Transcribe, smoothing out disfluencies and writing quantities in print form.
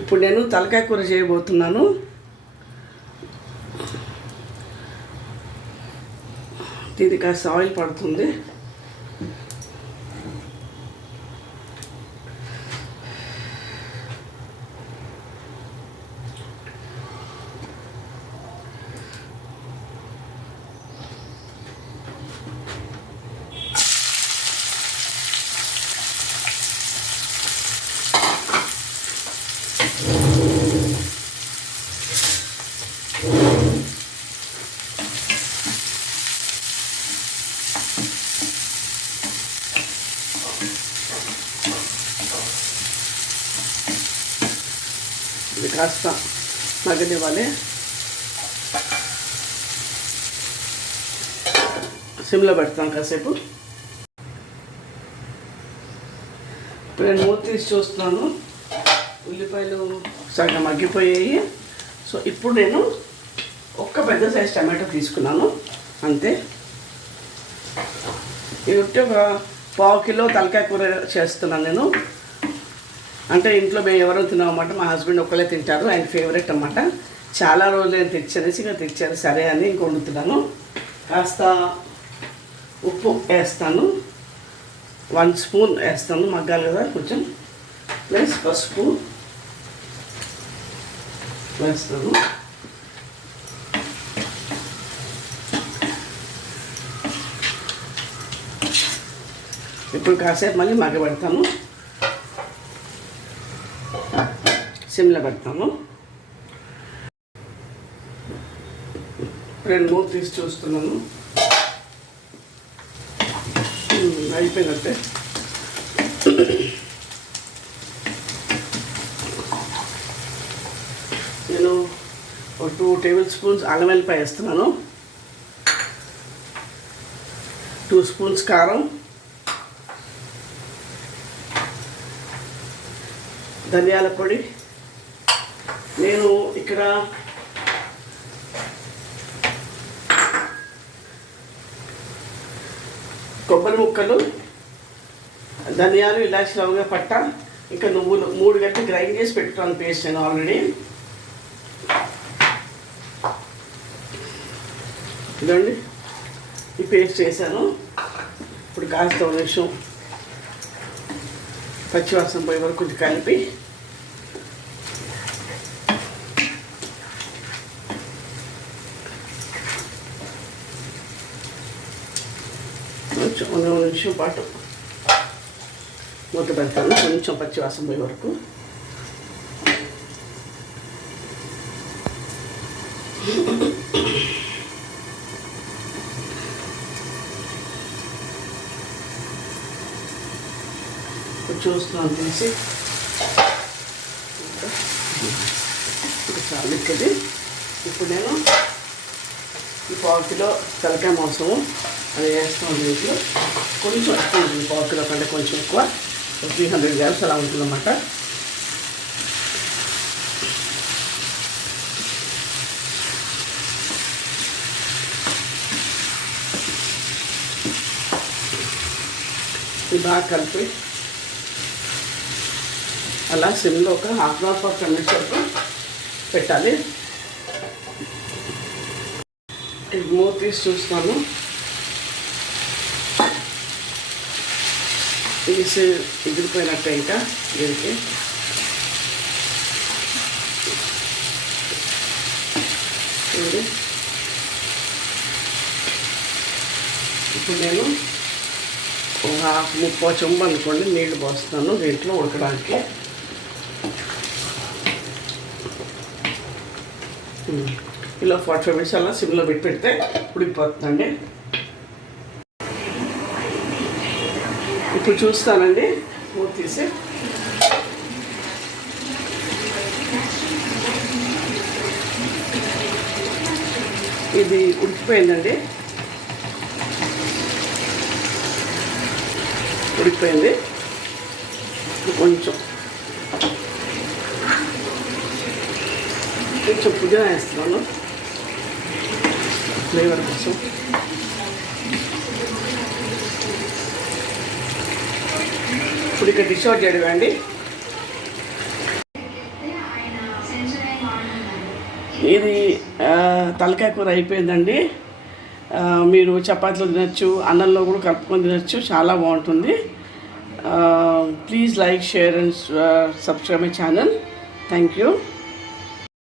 ఇప్పుడు నేను తలకాయ కూర చేయబోతున్నాను. దీనికి కాస్త ఆయిల్ పడుతుంది. ఇది కాస్త మగ్గనివ్వాలి. సిమ్లో పెడతాం కాసేపు. ఇప్పుడు నేను మూత తీసి చూస్తున్నాను. ఉల్లిపాయలు సగం మగ్గిపోయాయి. సో ఇప్పుడు నేను ఒక్క పెద్ద సైజ్ టమాటో తీసుకున్నాను అంతే. ఇది ఒక 1/2 కిలో తలకాయ కూర చేస్తున్నాను నేను. అంటే ఇంట్లో మేము ఎవరో తిన్నామన్నమాట. మా హస్బెండ్ ఒక్కలే తింటారు, ఆయన ఫేవరెట్ అన్నమాట. చాలా రోజులు నేను తెచ్చేసి ఇంకా తెచ్చారు సరే అని ఇంక వండుతున్నాను. కాస్త ఉప్పు వేస్తాను, 1 స్పూన్ వేస్తాను, మగ్గాలి కదా కొంచెం. ప్లస్ పసుపు వేస్తాను. ఇప్పుడు కాసేపు మళ్ళీ మగ్గబెడతాను. సిమ్లో పెడతాను. రెండు మూత తీసి చూస్తున్నాను. అయిపోయినట్టే. నేను ఒక 2 టేబుల్ స్పూన్స్ అల్లం వెల్లిపాయ వేస్తున్నాను, 2 స్పూన్స్ కారం, ధనియాల పొడి. నేను ఇక్కడ కొబ్బరి ముక్కలు, ధనియాలు, ఇలాచి, లవంగ, పట్ట, ఇంకా నువ్వులు 3 గంటలు గ్రైండ్ చేసి పెట్టుకున్నాను పేస్ట్ నేను ఆల్రెడీ. ఇదండి ఈ పేస్ట్ చేశాను. ఇప్పుడు కాస్త ఒక నిమిషం పచ్చివాసన పోయే వరకు కొంచెం కలిపి కొంచెం 1 నిమిషం పాటు మూత పెడతాను, కొంచెం పచ్చివాసన పోయే వరకు. చూస్తున్నాను తీసి చాలా ఇక్కడి. ఇప్పుడు నేను ఈ 1/4 కిలో తలకాయ మాంసము అది వేస్తాను. దీంట్లో కొంచెం ఎక్కువ ఉంటుంది, 1/4 కిలో కంటే కొంచెం ఎక్కువ, 300 గ్రామ్స్ అలా ఉంటుందన్నమాట. ఇది బాగా కలిపి అలా సిమ్లో ఒక 1/2 అవర్ 10 మినిట్స్ వరకు పెట్టాలి. మూత తీసి చూస్తాను. తీసి ఎగిరిపోయినట్టే ఇంకా దీనికి. ఇప్పుడు నేను ఒక 30 చెంబు అనుకోండి నీళ్ళు పోస్తున్నాను దీంట్లో ఉడకడానికి. ఇలా 45 మినిట్స్ అలా సిమ్లో పెడితే ఉడికిపోతుందండి. ఇప్పుడు చూస్తానండి మూత తీసి. ఇది ఉడికిపోయిందండి, ఉడికిపోయింది. కొంచెం కొంచెం పుదీనా వేస్తున్నాను ఫ్లేవర్ కోసం. ఇప్పుడు ఇక్కడ డిష్ అవుట్ చేయడం అండి. ఇది తలకాయ కూర అయిపోయిందండి. మీరు చపాతీలో తినచ్చు, అన్నంలో కూడా కలుపుకొని తినచ్చు, చాలా బాగుంటుంది. Please like, share and subscribe my channel. Thank you.